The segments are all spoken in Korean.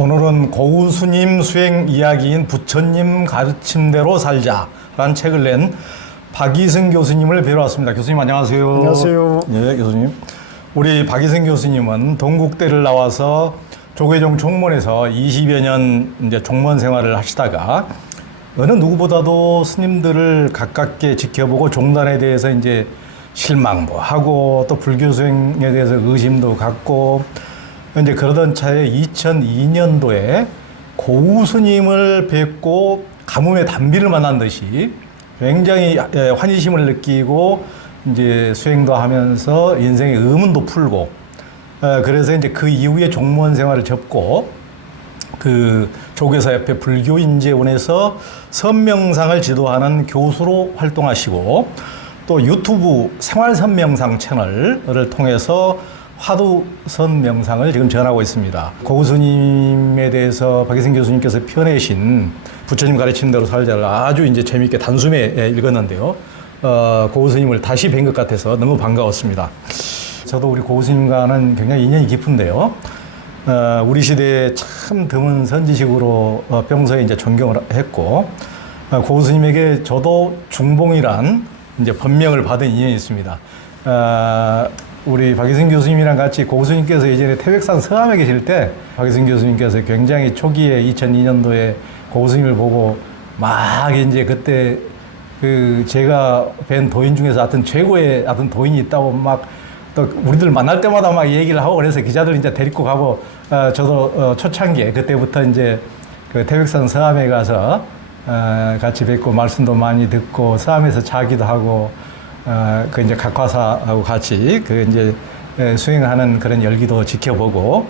오늘은 고우스님 수행 이야기인 부처님 가르침대로 살자라는 책을 낸 박이승 교수님을 뵈러 왔습니다. 교수님 안녕하세요. 안녕하세요. 네, 교수님. 우리 박이승 교수님은 동국대를 나와서 조계종 총문에서 20여 년 이제 총문 생활을 하시다가 어느 누구보다도 스님들을 가깝게 지켜보고 종단에 대해서 이제 실망도 하고 또 불교 수행에 대해서 의심도 갖고 이제 그러던 차에 2002년도에 고우스님을 뵙고 가뭄의 단비를 만난 듯이 굉장히 환희심을 느끼고 이제 수행도 하면서 인생의 의문도 풀고 그래서 이제 그 이후에 종무원 생활을 접고 그 조계사 옆에 불교인재원에서 선명상을 지도하는 교수로 활동하시고 또 유튜브 생활선명상 채널을 통해서 화두선 명상을 지금 전하고 있습니다. 고우스님에 대해서 박이승 교수님께서 펴내신 부처님 가르침대로 살자를 아주 이제 재미있게 단숨에 읽었는데요. 고우스님을 다시 뵌 것 같아서 너무 반가웠습니다. 저도 우리 고우스님과는 굉장히 인연이 깊은데요. 우리 시대에 참 드문 선지식으로 평소에 이제 존경을 했고, 고우스님에게 저도 중봉이란 이제 법명을 받은 인연이 있습니다. 우리 박이승 교수님이랑 같이 고우스님께서 예전에 태백산 서암에 계실 때 박이승 교수님께서 굉장히 초기에 2002년도에 고우스님을 보고 막 이제 그때 그 제가 뵌 도인 중에서 하여튼 최고의 하여튼 도인이 있다고 막 또 우리들 만날 때마다 막 얘기를 하고 그래서 기자들 이제 데리고 가고 저도 초창기에 그때부터 이제 그 태백산 서암에 가서 같이 뵙고 말씀도 많이 듣고 서암에서 자기도 하고 그 이제 각화사하고 같이 그 이제 수행하는 그런 열기도 지켜보고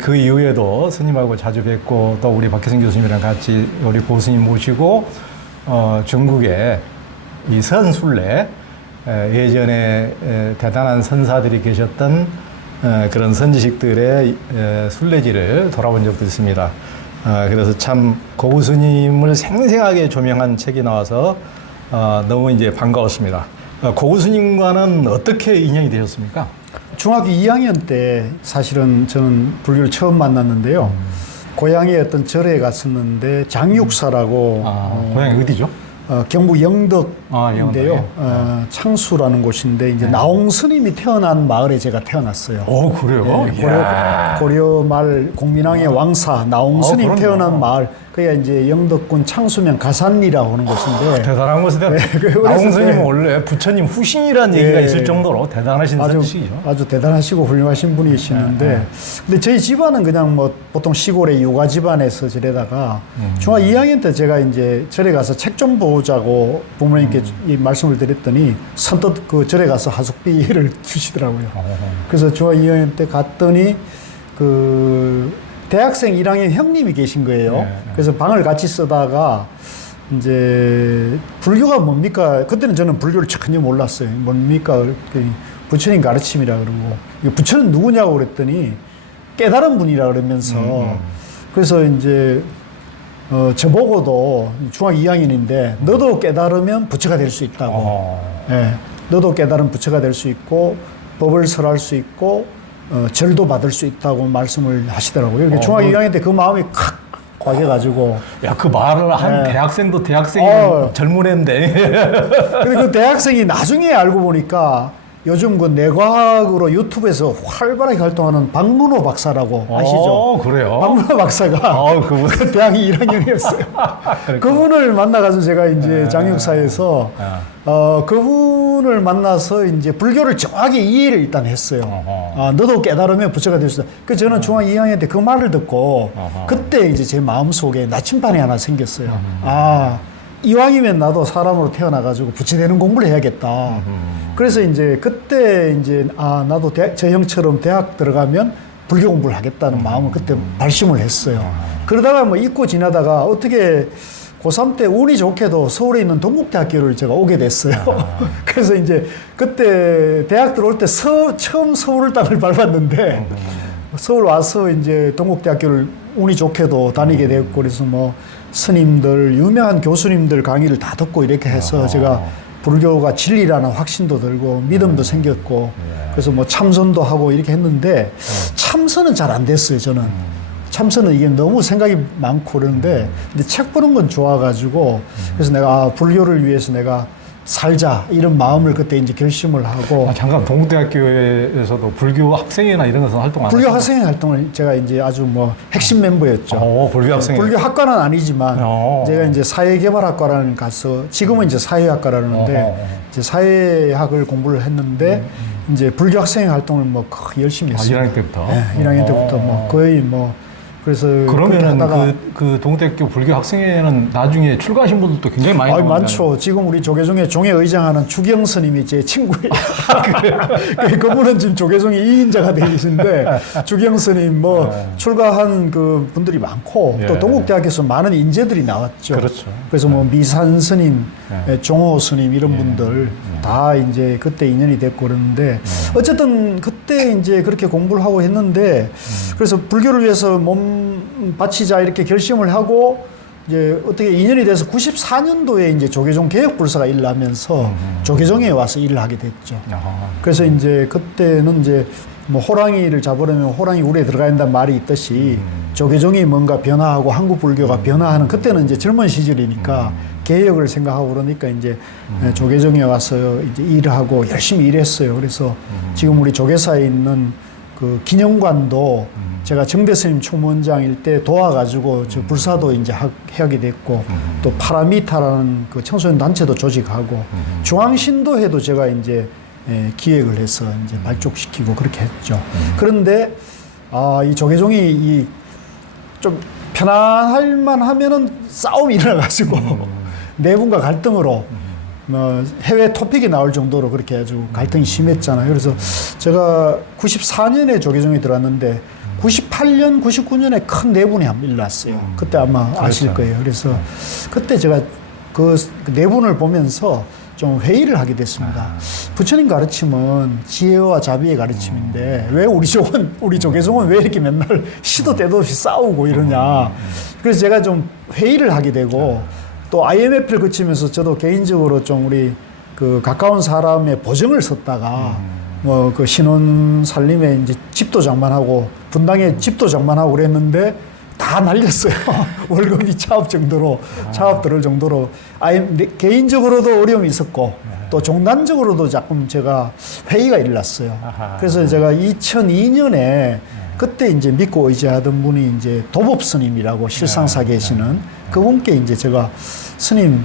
그 이후에도 스님하고 자주 뵙고 또 우리 박희승 교수님이랑 같이 우리 고스님 모시고 중국에 이 선순례 예전에 대단한 선사들이 계셨던 그런 선지식들의 순례지를 돌아본 적도 있습니다. 그래서 참 고우스님을 생생하게 조명한 책이 나와서 너무 이제 반가웠습니다. 고우스님과는 어떻게 인연이 되셨습니까? 중학교 2학년 때 사실은 저는 불교를 처음 만났는데요. 고향에 어떤 절에 갔었는데 장육사라고 고향이 어디죠? 경북 영덕인데요. 창수라는 곳인데 이제 나홍 스님이 태어난 마을에 제가 태어났어요. 오, 그래요? 고려 말 공민왕의 왕사 나홍 스님 그럼요. 태어난 마을. 그게 이제 영덕군 창수면 가산리라고 하는 곳인데 대단한 곳인데 나홍 스님은 원래 부처님 후신이라는 얘기가 있을 정도로 대단하신 선지식이죠. 아주 대단하시고 훌륭하신 분이시는데 근데 저희 집안은 그냥 뭐 보통 시골의 유가 집안에서 지내다가 중학 2학년 때 제가 이제 절에 가서 책 좀 보자고 부모님께 이 말씀을 드렸더니 선뜻 그 절에 가서 하숙비를 주시더라고요. 그래서 중학 2학년 때 갔더니 그 대학생 1학년 형님이 계신 거예요. 그래서 방을 같이 쓰다가 이제 불교가 뭡니까? 그때는 저는 불교를 전혀 몰랐어요. 뭡니까? 부처님 가르침이라 그러고 부처는 누구냐고 그랬더니 깨달은 분이라 그러면서 그래서 이제 저보고도 중학 2학년인데 너도 깨달으면 부처가 될 수 있다고. 너도 깨달으면 부처가 될 수 있고 법을 설할 수 있고 절도 받을 수 있다고 말씀을 하시더라고요. 중학 2학년 때 그 마음이 칵 과해가지고. 야, 그 말을 한 대학생도 대학생이 젊은 애인데. 근데 그 대학생이 나중에 알고 보니까 요즘 그 내과학으로 유튜브에서 활발하게 활동하는 박문호 박사라고 아시죠? 그래요? 박문호 박사가 그분. 대학 1학년이었어요. 그분을 만나가지고 제가 이제 장육사에서 그분을 만나서 이제 불교를 정확히 이해를 일단 했어요. 너도 깨달으면 부처가 될 수 있다. 그 저는 중학 2학년 때 그 말을 듣고 그때 이제 제 마음속에 나침반이 하나 생겼어요. 이왕이면 나도 사람으로 태어나가지고 부처 되는 공부를 해야겠다. 그래서 이제 그때 이제 나도 저 형처럼 대학 들어가면 불교 공부를 하겠다는 마음을 그때 발심을 했어요. 그러다가 뭐 잊고 지나다가 어떻게 고3 때 운이 좋게도 서울에 있는 동국대학교를 제가 오게 됐어요. 그래서 이제 그때 대학 들어올 때 처음 서울 땅을 밟았는데 서울 와서 이제 동국대학교를 운이 좋게도 다니게 됐고 그래서 뭐 스님들, 유명한 교수님들 강의를 다 듣고 이렇게 해서 제가 불교가 진리라는 확신도 들고 믿음도 생겼고 그래서 뭐 참선도 하고 이렇게 했는데 참선은 잘 안 됐어요, 저는. 참선은 이게 너무 생각이 많고 그러는데 근데 책 보는 건 좋아가지고 그래서 내가 불교를 위해서 내가 살자 이런 마음을 그때 이제 결심을 하고 잠깐 동국대학교에서도 불교 학생회나 이런 것은 활동 안 불교 하셨나요? 학생 활동을 제가 이제 아주 뭐 핵심 멤버였죠. 불교 학생회. 불교 학과는 아니지만 어. 제가 이제 사회개발학과라는 가서 지금은 이제 사회학과라는데 이제 사회학을 공부를 했는데 이제 불교 학생 활동을 뭐 열심히 했어요. 1학년 때부터. 네, 1학년 때부터 뭐 거의 뭐 그래서 그러면은 하다가 그 동국대학교 불교 학생회는 나중에 출가하신 분들도 굉장히 많이 나오잖아요. 많죠. 지금 우리 조계종의 종회 의장하는 주경 스님이 제 친구예요. 그분은 지금 조계종의 2인자가 되어 계신데 주경 스님 뭐 출가한 그 분들이 많고 또 동국대학에서 많은 인재들이 나왔죠. 그렇죠. 그래서 뭐 미산 스님, 종호 스님 이런 분들 다 이제 그때 인연이 됐고 그러는데 어쨌든 그때 이제 그렇게 공부를 하고 했는데 그래서 불교를 위해서 몸 바치자 이렇게 결심을 하고 이제 어떻게 인연이 돼서 94년도에 이제 조계종 개혁불사가 일나면서 조계종에 와서 일을 하게 됐죠. 그래서 이제 그때는 이제 뭐 호랑이를 잡으려면 호랑이 우리에 들어가야 한다는 말이 있듯이 조계종이 뭔가 변화하고 한국 불교가 변화하는 그때는 이제 젊은 시절이니까 개혁을 생각하고 그러니까 이제 조계종에 와서 이제 일을 하고 열심히 일했어요. 그래서 지금 우리 조계사에 있는 그 기념관도 제가 정대 스님 총무원장일 때 도와가지고 저 불사도 이제 하게 됐고 또 파라미타라는 그 청소년 단체도 조직하고 중앙신도회도 제가 이제 기획을 해서 이제 발족시키고 그렇게 했죠. 그런데 이 조계종이 이 좀 편안할만 하면은 싸움이 일어나가지고 내분과 갈등으로 뭐 해외 토픽이 나올 정도로 그렇게 아주 갈등이 심했잖아요. 그래서 제가 94년에 조계종에 들어왔는데 98년, 99년에 큰 내분이 한번 일어났어요. 그때 아마 아실 거예요. 그래서 그때 제가 그 내분을 보면서 좀 회의를 하게 됐습니다. 부처님 가르침은 지혜와 자비의 가르침인데 왜 우리 조계종은 왜 이렇게 맨날 시도 때도 없이 싸우고 이러냐. 그래서 제가 좀 회의를 하게 되고 또 IMF를 거치면서 저도 개인적으로 좀 우리 그 가까운 사람의 보증을 섰다가 뭐 그 신혼 살림에 이제 집도 장만하고 분당에 집도 장만하고 그랬는데 다 날렸어요. 월급이 차업 정도로 차업 들을 정도로 개인적으로도 어려움이 있었고 또 종단적으로도 조금 제가 회의가 일어났어요. 그래서 제가 2002년에 그때 이제 믿고 의지하던 분이 이제 도법 스님이라고 실상사 계시는 그분께 이제 제가 스님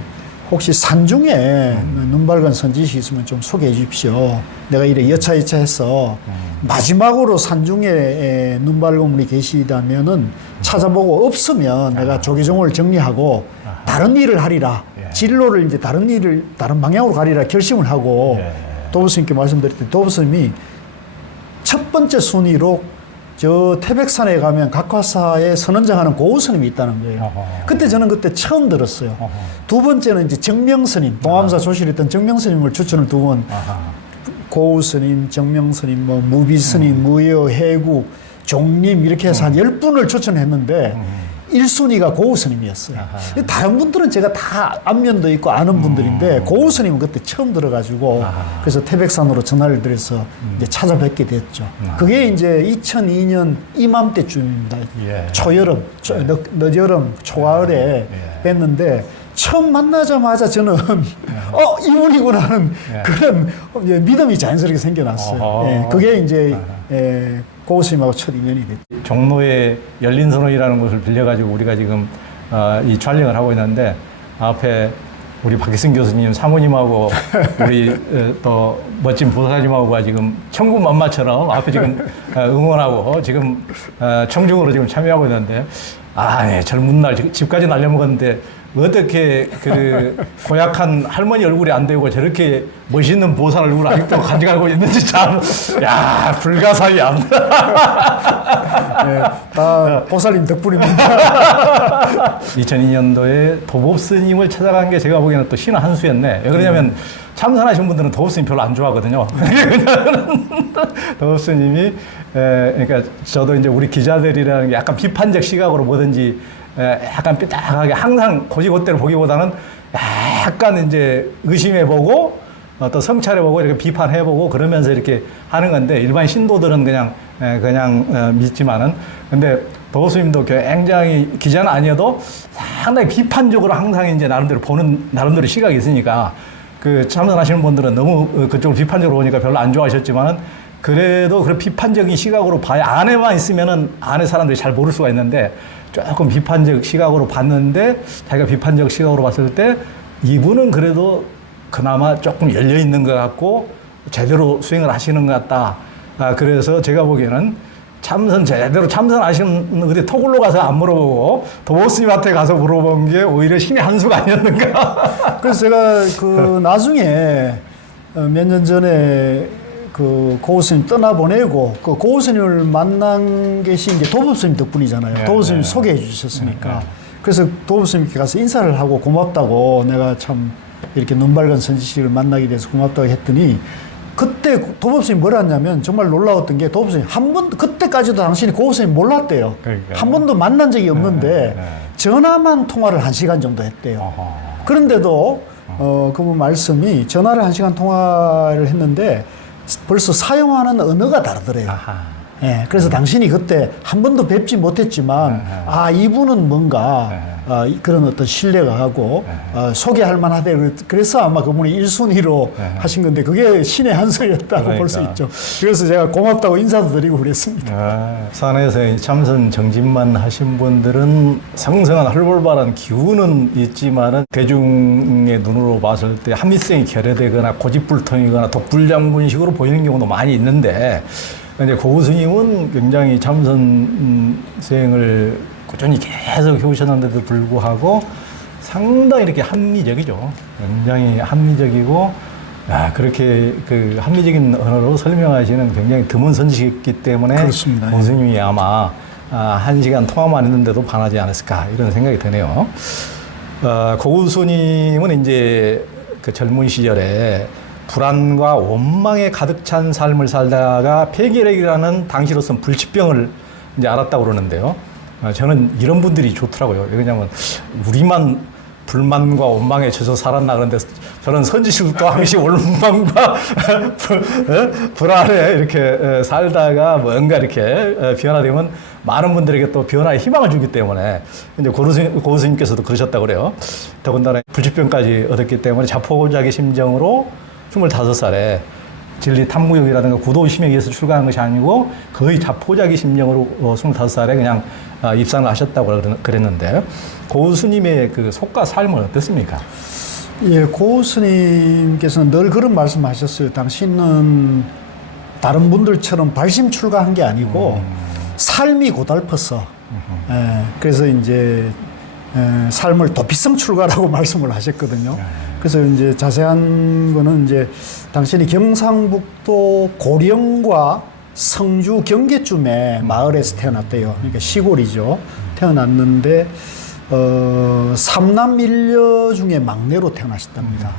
혹시 산중에 눈 밝은 선지시 있으면 좀 소개해 주십시오. 내가 이래 여차여차해서 마지막으로 산중에 눈 밝은 분이 계시다면은 찾아보고 없으면 내가 조계종을 정리하고 다른 일을 하리라. 진로를 이제 다른 방향으로 가리라 결심을 하고 도부스님께 말씀드릴 때 도부스님이 첫 번째 순위로 저 태백산에 가면 각화사에 선언장하는 고우스님이 있다는 거예요. 그때 저는 그때 처음 들었어요. 두 번째는 이제 정명스님, 동암사 조실했던 정명스님을 추천을 두 번. 고우스님, 정명스님, 뭐 무비스님, 무여, 해국, 종님 이렇게 해서 한 10분을 추천했는데 1순위가 고우스님이었어요. 다른 분들은 제가 다 안면도 있고 아는 분들인데 고우스님은 그때 처음 들어가지고 그래서 태백산으로 전화를 드려서 이제 찾아뵙게 됐죠. 그게 이제 2002년 이맘때쯤입니다. 초여름, 늦여름, 초가을에 뵀는데 처음 만나자마자 저는 이분이구나 하는 그런 믿음이 자연스럽게 생겨났어요. 그게 이제 고우스님하고 첫 인연이 됐죠. 종로의 열린선언이라는 곳을 빌려가지고 우리가 지금 이 촬영을 하고 있는데 앞에 우리 박기승 교수님 사모님하고 우리 또 멋진 보사님하고가 지금 천군만마처럼 앞에 지금 응원하고 지금 청중으로 지금 참여하고 있는데 네, 젊은 날 집까지 날려먹었는데 어떻게 그 고약한 할머니 얼굴이 안 되고 저렇게 멋있는 보살 얼굴을 아직도 가져가고 있는지 참, 불가사의야. 네, 다 보살님 덕분입니다. 2002년도에 도법스님을 찾아간 게 제가 보기에는 또 신의 한 수였네. 왜 그러냐면 참선하신 분들은 도법스님 별로 안 좋아하거든요. 도법스님이, 그러니까 저도 이제 우리 기자들이라는 게 약간 비판적 시각으로 뭐든지 약간 삐딱하게 항상 고지고대로 보기보다는 약간 이제 의심해보고 또 성찰해보고 이렇게 비판해보고 그러면서 이렇게 하는 건데 일반 신도들은 그냥 믿지만은 근데 도 교수님도 굉장히 기자는 아니어도 상당히 비판적으로 항상 이제 나름대로 보는 나름대로 시각이 있으니까 그 참선하시는 분들은 너무 그쪽을 비판적으로 보니까 별로 안 좋아하셨지만은 그래도 그런 비판적인 시각으로 봐야 안에만 있으면은 안에 사람들이 잘 모를 수가 있는데 조금 비판적 시각으로 봤는데 자기가 비판적 시각으로 봤을 때 이분은 그래도 그나마 조금 열려 있는 것 같고 제대로 수행을 하시는 것 같다. 그래서 제가 보기에는 참선 제대로 참선하시는 어디 토굴로 가서 안 물어보고 도보스님한테 가서 물어본 게 오히려 신의 한 수가 아니었는가. 그래서 제가 그 나중에 몇 년 전에 그 고우스님 떠나보내고 그 고우스님을 만난 것이 이제 도법스님 덕분이잖아요. 도법스님 소개해 주셨으니까. 그래서 도법스님께 가서 인사를 하고 고맙다고 내가 참 이렇게 눈밝은 선지식을 만나게 돼서 고맙다고 했더니 그때 도법스님 뭐라 했냐면 정말 놀라웠던 게 도법스님 한 번도 그때까지도 당신이 고우스님 몰랐대요. 그러니까요. 한 번도 만난 적이 없는데 전화만 통화를 1시간 정도 했대요. 그런데도 그분 말씀이 전화를 1시간 통화를 했는데 벌써 사용하는 언어가 다르더래요. 예, 그래서 당신이 그때 한 번도 뵙지 못했지만 이분은 뭔가 그런 어떤 신뢰가 가고 소개할 만하대. 그래서 아마 그분이 1순위로 하신 건데 그게 신의 한 수였다고 볼 수 있죠. 그래서 제가 고맙다고 인사도 드리고 그랬습니다. 산에서 참선 정진만 하신 분들은 상승한 헐벌발한 기운은 있지만은 대중의 눈으로 봤을 때 합리성이 결여되거나 고집불통이거나 독불장군식으로 보이는 경우도 많이 있는데 이제 고우스님은 굉장히 참선 수행을 꾸준히 계속 해오셨는데도 불구하고 상당히 이렇게 합리적이죠. 굉장히 합리적이고, 그렇게 그 합리적인 언어로 설명하시는 굉장히 드문 선지식이기 때문에 그렇습니다. 고우스님이 아마 1시간 통화만 했는데도 반하지 않았을까 이런 생각이 드네요. 고우스님은 이제 그 젊은 시절에 불안과 원망에 가득 찬 삶을 살다가 폐결핵이라는 당시로서는 불치병을 이제 알았다고 그러는데요. 저는 이런 분들이 좋더라고요. 왜냐하면 우리만 불만과 원망에 젖어 살았나 그런데 저는 선지식도 항시 원망과 불안에 이렇게 살다가 뭔가 이렇게 변화되면 많은 분들에게 또 변화의 희망을 주기 때문에 이제 고우스님께서도 그러셨다고 그래요. 더군다나 불치병까지 얻었기 때문에 자포자기 심정으로 25살에 진리 탐구욕이라든가 구도심에 의해서 출가한 것이 아니고 거의 자포자기 심정으로 25살에 그냥 입산을 하셨다고 그랬는데 고우스님의 그 속과 삶은 어떻습니까? 예, 고우스님께서는 늘 그런 말씀 하셨어요. 당신은 다른 분들처럼 발심 출가한 게 아니고 삶이 고달퍼서 그래서 이제 삶을 도피성 출가라고 말씀을 하셨거든요. 그래서 이제 자세한 거는 이제 당신이 경상북도 고령과 성주 경계쯤에 마을에서 태어났대요. 그러니까 시골이죠. 태어났는데 3남 1녀 중에 막내로 태어나셨답니다.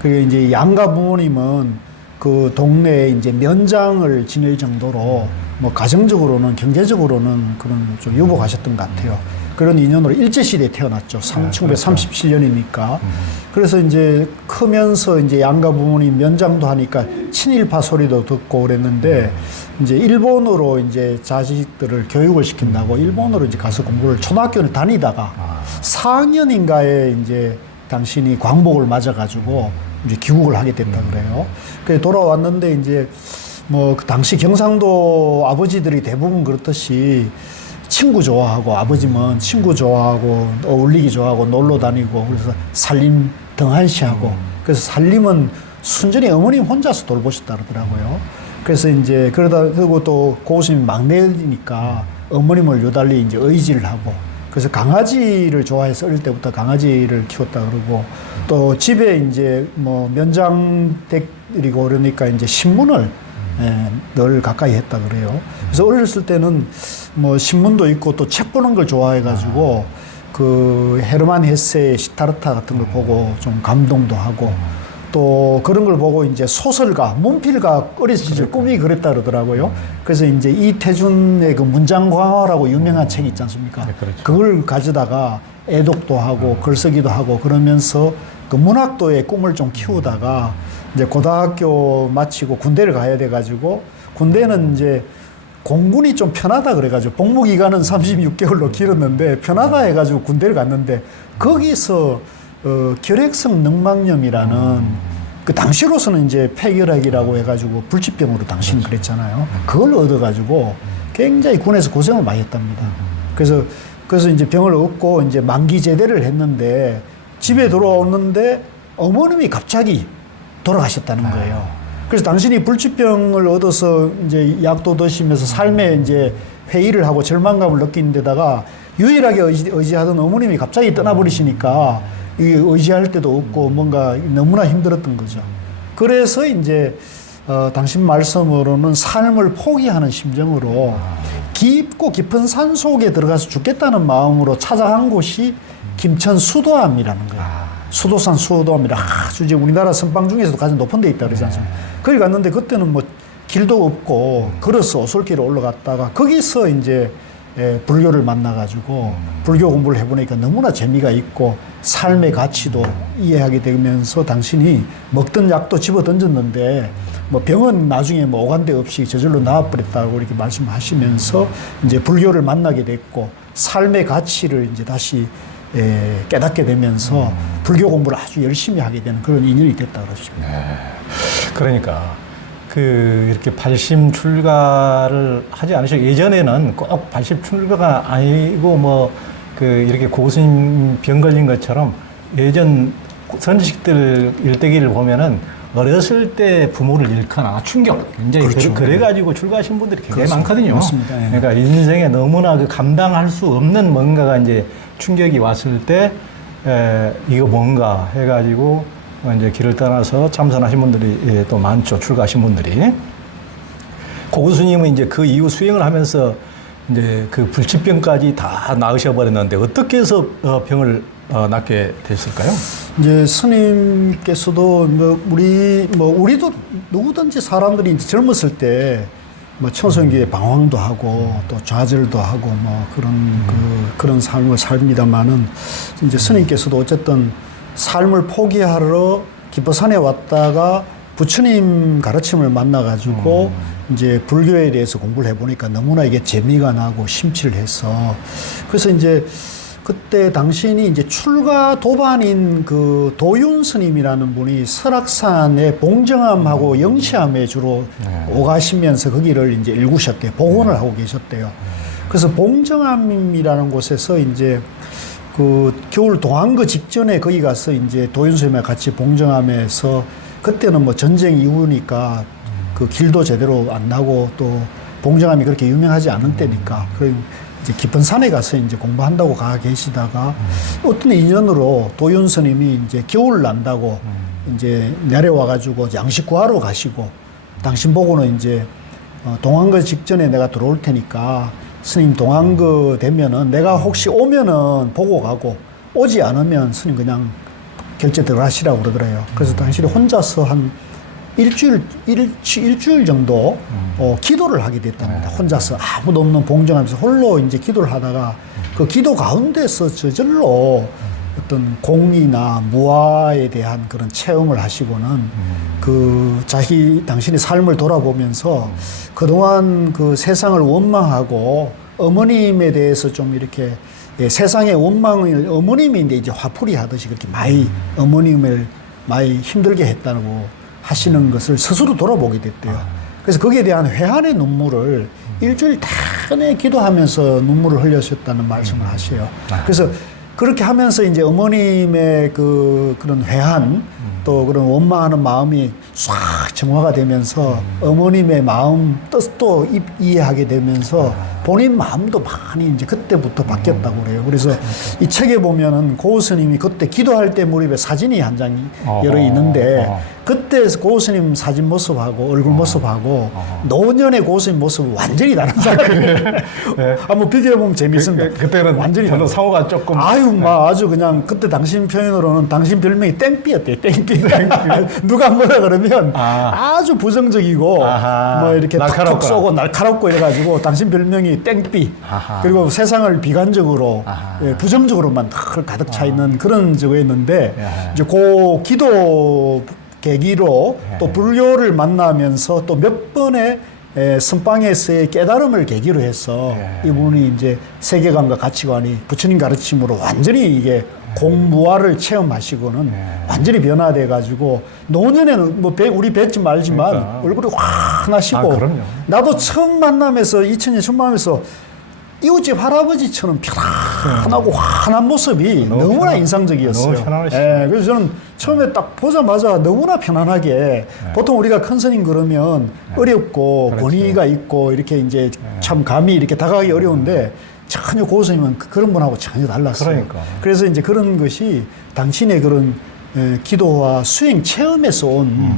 그게 이제 양가 부모님은 그 동네에 이제 면장을 지낼 정도로 뭐 가정적으로는 경제적으로는 그런 좀 유복하셨던 것 같아요. 그런 인연으로 일제시대에 태어났죠. 1937년이니까. 그래서 이제 크면서 이제 양가 부모님 면장도 하니까 친일파 소리도 듣고 그랬는데 이제 일본으로 이제 자식들을 교육을 시킨다고 일본으로 이제 가서 공부를 초등학교를 다니다가 4학년인가에 이제 당신이 광복을 맞아가지고 이제 귀국을 하게 됐다 그래요. 그래 돌아왔는데 이제 뭐 그 당시 경상도 아버지들이 대부분 그렇듯이 친구 좋아하고 아버지면 친구 좋아하고 어울리기 좋아하고 놀러 다니고 그래서 살림 등한시하고 그래서 살림은 순전히 어머님 혼자서 돌보셨다 그러더라고요. 그래서 이제 그리고 또 고우스님 막내니까 어머님을 유달리 이제 의지를 하고 그래서 강아지를 좋아해서 어릴 때부터 강아지를 키웠다 그러고 또 집에 이제 뭐 면장댁이고 그러니까 이제 신문을 늘 가까이 했다 그래요. 그래서 어렸을 때는 뭐 신문도 있고 또 책 보는 걸 좋아해가지고 그 헤르만 헤세의 시타르타 같은 걸 보고 좀 감동도 하고 또 그런 걸 보고 이제 소설가, 문필가 어렸을 시절 꿈이 그랬다 그러더라고요. 그래서 이제 이태준의 그 문장광화라고 유명한 책이 있지 않습니까? 네, 그렇죠. 그걸 가져다가 애독도 하고 글쓰기도 하고 그러면서 그 문학도의 꿈을 좀 키우다가 이제 고등학교 마치고 군대를 가야 돼가지고 군대는 이제 공군이 좀 편하다 그래가지고 복무 기간은 36개월로 길었는데 편하다 해가지고 군대를 갔는데 거기서 결핵성 늑막염이라는 그 당시로서는 이제 폐결핵이라고 해가지고 불치병으로 당신이 그랬잖아요. 그걸 얻어가지고 굉장히 군에서 고생을 많이 했답니다. 그래서 이제 병을 얻고 이제 만기 제대를 했는데 집에 돌아오는데 어머님이 갑자기 돌아가셨다는 거예요. 그래서 당신이 불치병을 얻어서 이제 약도 드시면서 삶에 이제 회의를 하고 절망감을 느끼는 데다가 유일하게 의지하던 어머님이 갑자기 떠나버리시니까 의지할 데도 없고 뭔가 너무나 힘들었던 거죠. 그래서 이제 당신 말씀으로는 삶을 포기하는 심정으로 깊고 깊은 산 속에 들어가서 죽겠다는 마음으로 찾아간 곳이 김천 수도암이라는 거예요. 수도산 수도암이라 아주 이제 우리나라 선방 중에서도 가장 높은 데 있다 그러지 않습니까? 거기 갔는데 그때는 뭐 길도 없고 걸어서 오솔길을 올라갔다가 거기서 이제 불교를 만나가지고 불교 공부를 해보니까 너무나 재미가 있고 삶의 가치도 이해하게 되면서 당신이 먹던 약도 집어 던졌는데 뭐 병은 나중에 뭐 오간데 없이 저절로 나아버렸다고 이렇게 말씀하시면서 이제 불교를 만나게 됐고 삶의 가치를 이제 다시 깨닫게 되면서 불교 공부를 아주 열심히 하게 되는 그런 인연이 됐다 그렇습니다. 그러니까 이렇게 발심 출가를 하지 않으시고 예전에는 꼭 발심 출가가 아니고 뭐 이렇게 고스님 병 걸린 것처럼 예전 선지식들 일대기를 보면은 어렸을 때 부모를 잃거나 충격 굉장히 그렇죠. 그래가지고 출가하신 분들이 굉장히 많거든요. 맞습니다. 예. 그러니까 인생에 너무나 감당할 수 없는 뭔가가 이제 충격이 왔을 때 이거 뭔가 해가지고 이제 길을 떠나서 참선하신 분들이 또 많죠. 출가하신 분들이. 고구스님은 이제 그 이후 수행을 하면서 이제 그 불치병까지 다 나으셔버렸는데 어떻게 해서 병을 낫게 됐을까요? 이제 스님께서도 우리도 누구든지 사람들이 이제 젊었을 때 뭐 청소년기에 방황도 하고 또 좌절도 하고 뭐 그런 삶을 삽니다만은 이제 스님께서도 어쨌든 삶을 포기하러 기뻐산에 왔다가 부처님 가르침을 만나가지고 이제 불교에 대해서 공부를 해보니까 너무나 이게 재미가 나고 심취를 해서 그래서 이제 그때 당신이 이제 출가 도반인 그 도윤 스님이라는 분이 설악산의 봉정암하고 영시암에 주로 오가시면서 거기를 이제 일구셨대요. 복원을 하고 계셨대요. 그래서 봉정암이라는 곳에서 이제 그 겨울 동안거 직전에 거기 가서 이제 도윤 스님과 같이 봉정암에서 그때는 뭐 전쟁 이후니까 그 길도 제대로 안 나고 또 봉정암이 그렇게 유명하지 않은 때니까 이제 깊은 산에 가서 이제 공부한다고 가 계시다가 어떤 인연으로 도윤 스님이 이제 겨울 난다고 이제 내려와가지고 양식 구하러 가시고 당신 보고는 이제 동안거 직전에 내가 들어올 테니까 스님 동안거 되면은 내가 혹시 오면은 보고 가고 오지 않으면 스님 그냥 결제 들어가시라고 그러더래요. 그래서 당신이 혼자서 한 일주일 정도 기도를 하게 됐답니다. 혼자서 아무도 없는 봉정하면서 홀로 이제 기도를 하다가 그 기도 가운데서 저절로 어떤 공이나 무아에 대한 그런 체험을 하시고는 당신의 삶을 돌아보면서 그동안 그 세상을 원망하고 어머님에 대해서 좀 이렇게 세상의 원망을 어머님이 이제 화풀이 하듯이 그렇게 어머님을 많이 힘들게 했다고 하시는 것을 스스로 돌아보게 됐대요. 그래서 거기에 대한 회한의 눈물을 일주일 내내 기도하면서 눈물을 흘렸었다는 말씀을 하셔요. 그래서 그렇게 하면서 이제 어머님의 그런 회한 또 그런 원망하는 마음이 싹 정화가 되면서 어머님의 마음 뜻도 이해하게 되면서 본인 마음도 많이 이제 그때부터 바뀌었다고 그래요. 그래서 이 책에 보면은 고 스님이 그때 기도할 때 무렵에 사진이 한 장이 여러 있는데 그때 고 스님 사진 모습하고 얼굴 모습하고 노년의 고 스님 모습은 완전히 다른 사람이에요. 네. 한번 비교해보면 재밌습니다. 그때는 완전히 저도 상호가 조금 아주 그냥 그때 당신 표현으로는 당신 별명이 땡삐였대요. 땡삐. 누가 뭐라 그러면 아주 부정적이고 뭐 이렇게 톡톡 쏘고 날카롭고 이래가지고 당신 별명이 땡삐. 그리고 세상을 비관적으로 부정적으로만 가득 차 있는 그런 저거였는데 이제 그 기도 계기로 또 불교를 만나면서 또 몇 번의 선방에서의 깨달음을 계기로 해서 예. 이분이 이제 세계관과 가치관이 부처님 가르침으로 완전히 이게 공무화를 체험하시고는 완전히 변화돼 가지고 노년에는 뭐 우리 뵀지 말지만 그러니까. 얼굴이 환하시고 아, 그럼요. 나도 처음 만나면서 2000년 첫 만나면서 이웃집 할아버지처럼 편안하고 환한 모습이 너무 너무나 편안- 인상적이었어요. 너무 편안하시죠. 예, 그래서 저는 처음에 딱 보자마자 너무나 편안하게 보통 우리가 큰 스님 그러면 어렵고 그렇지. 권위가 있고 이렇게 이제 참 감히 이렇게 다가가기 어려운데 전혀 고 스님은 그런 분하고 전혀 달랐어요. 그러니까. 그래서 이제 그런 것이 당신의 그런 기도와 수행 체험에서 온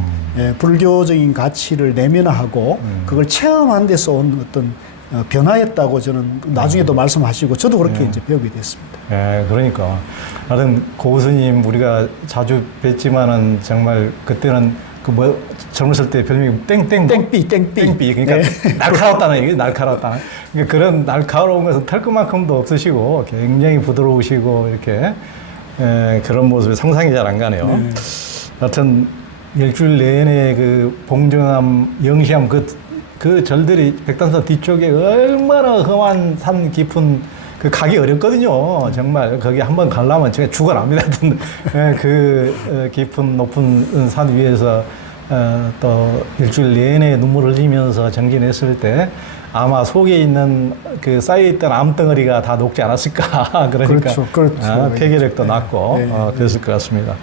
불교적인 가치를 내면화하고 그걸 체험한 데서 온 어떤 변화였다고 저는 나중에도 말씀하시고 저도 그렇게 이제 배우게 됐습니다. 예, 그러니까 나는 고스님 우리가 자주 뵀지만은 정말 그때는 그 뭐 젊었을 때 별명이 땡땡 땡삐. 그러니까 날카롭다는 얘기, 날카롭다. 그러니까 그런 날카로운 것은 털 것만큼도 없으시고 굉장히 부드러우시고 이렇게 그런 모습이 상상이 잘 안 가네요. 하여튼 일주일 내내 그 봉정암, 영시암 그 절들이 백단산 뒤쪽에 얼마나 험한 산 깊은 그 가기 어렵거든요. 정말 거기 한번 가려면 제가 죽어납니다. 그 깊은 높은 산 위에서 또 일주일 내내 눈물을 흘리면서 정진했을 때 아마 속에 있는 그 쌓여있던 암덩어리가 다 녹지 않았을까. 그러니까 그렇죠. 폐결핵도 네. 났고 네. 그랬을 것 같습니다.